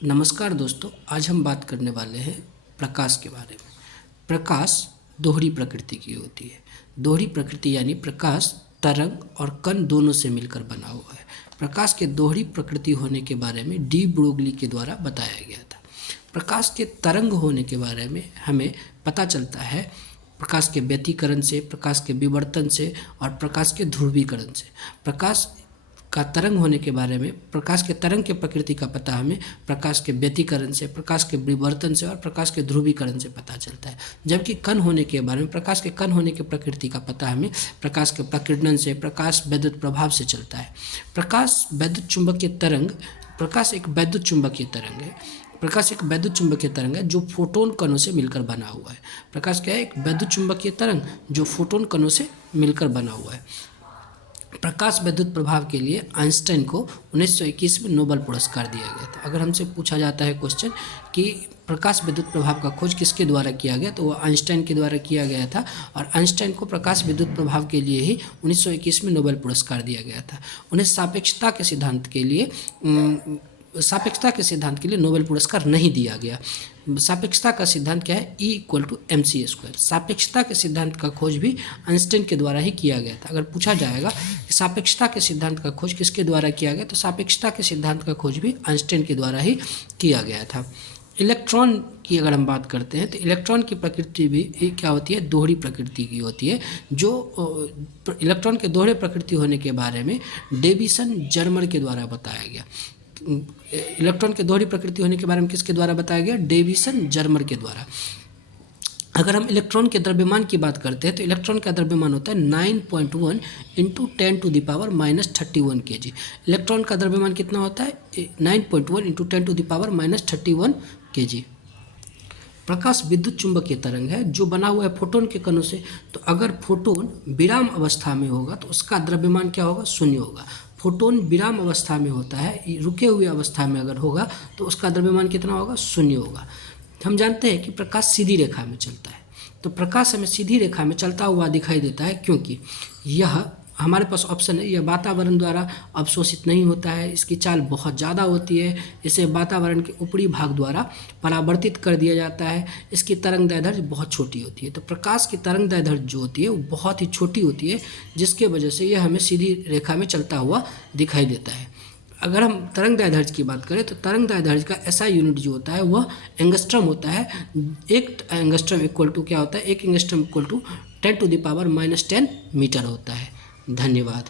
नमस्कार दोस्तों, आज हम बात करने वाले हैं प्रकाश के बारे में। प्रकाश दोहरी प्रकृति की होती है। दोहरी प्रकृति यानी प्रकाश तरंग और कण दोनों से मिलकर बना हुआ है। प्रकाश के दोहरी प्रकृति होने के बारे में डी ब्रोगली के द्वारा बताया गया था। प्रकाश के तरंग होने के बारे में हमें पता चलता है प्रकाश के व्यतिकरण से, प्रकाश के विवर्तन से और प्रकाश के ध्रुवीकरण से। प्रकाश का तरंग होने के बारे में, प्रकाश के तरंग के प्रकृति का पता हमें प्रकाश के व्यतिकरण से, प्रकाश के विवर्तन से और प्रकाश के ध्रुवीकरण से पता चलता है। जबकि कण होने के बारे में, प्रकाश के कण होने की प्रकृति का पता हमें प्रकाश के प्रकीर्णन से, प्रकाश वैद्युत प्रभाव से चलता है। प्रकाश वैद्युत चुंबकीय तरंग, प्रकाश एक वैद्युत चुंबकीय तरंग है। प्रकाश एक वैद्युत चुंबकीय तरंग है जो फोटोन कणों से मिलकर बना हुआ है। प्रकाश क्या है? एक वैद्युत चुंबकीय तरंग जो फोटोन कणों से मिलकर बना हुआ है। प्रकाश वैद्युत प्रभाव के लिए आइंस्टाइन को 1921 में नोबेल पुरस्कार दिया गया था। अगर हमसे पूछा जाता है क्वेश्चन कि प्रकाश वैद्युत प्रभाव का खोज किसके द्वारा किया गया, तो वो आइंस्टाइन के द्वारा किया गया था और आइंस्टाइन को प्रकाश विद्युत प्रभाव के लिए ही 1921 में नोबेल पुरस्कार दिया गया था। उन्हें सापेक्षता के सिद्धांत के लिए नोबेल पुरस्कार नहीं दिया गया। सापेक्षता का सिद्धांत क्या है? E=mc²। सापेक्षता के सिद्धांत का खोज भी आइंस्टाइन के द्वारा ही किया गया था। अगर पूछा जाएगा कि सापेक्षता के सिद्धांत का खोज किसके द्वारा किया गया, तो सापेक्षता के सिद्धांत का खोज भी आइंस्टाइन के द्वारा ही किया गया था। इलेक्ट्रॉन की अगर हम बात करते हैं तो इलेक्ट्रॉन की प्रकृति भी क्या होती है? दोहरी प्रकृति की होती है। जो इलेक्ट्रॉन के दोहरे प्रकृति होने के बारे में डेविसन जर्मर के द्वारा बताया गया। इलेक्ट्रॉन के दोहरी प्रकृति होने के बारे में किसके द्वारा बताया गया? डेविसन जर्मर के द्वारा। अगर हम इलेक्ट्रॉन के द्रव्यमान की बात करते हैं तो इलेक्ट्रॉन का द्रव्यमान होता है 9.1 × 10⁻³ kg। इलेक्ट्रॉन का द्रव्यमान कितना होता है? 9.1 × 10⁻³ kg। प्रकाश विद्युत चुंबकीय तरंग है जो बना हुआ है फोटोन के कणों से। तो अगर फोटोन विराम अवस्था में होगा तो उसका द्रव्यमान क्या होगा? शून्य होगा। फोटोन विराम अवस्था में होता है, रुके हुए अवस्था में अगर होगा तो उसका द्रव्यमान कितना होगा? शून्य होगा। हम जानते हैं कि प्रकाश सीधी रेखा में चलता है, तो प्रकाश हमें सीधी रेखा में चलता हुआ दिखाई देता है क्योंकि यह हमारे पास ऑप्शन है, यह वातावरण द्वारा अवशोषित नहीं होता है, इसकी चाल बहुत ज़्यादा होती है, इसे वातावरण के ऊपरी भाग द्वारा परावर्तित कर दिया जाता है, इसकी तरंगदैर्ध्य बहुत छोटी होती है। तो प्रकाश की तरंगदैर्ध्य जो होती है वो बहुत ही छोटी होती है, जिसके वजह से यह हमें सीधी रेखा में चलता हुआ दिखाई देता है। अगर हम तरंगदैर्ध्य की बात करें तो तरंगदैर्ध्य का SI यूनिट जो होता है वह एंगस्ट्रम होता है। एक एंगस्ट्रम इक्वल टू क्या होता है? 1 एंगस्ट्रम इक्वल टू 10⁻⁻10 मीटर होता है। धन्यवाद।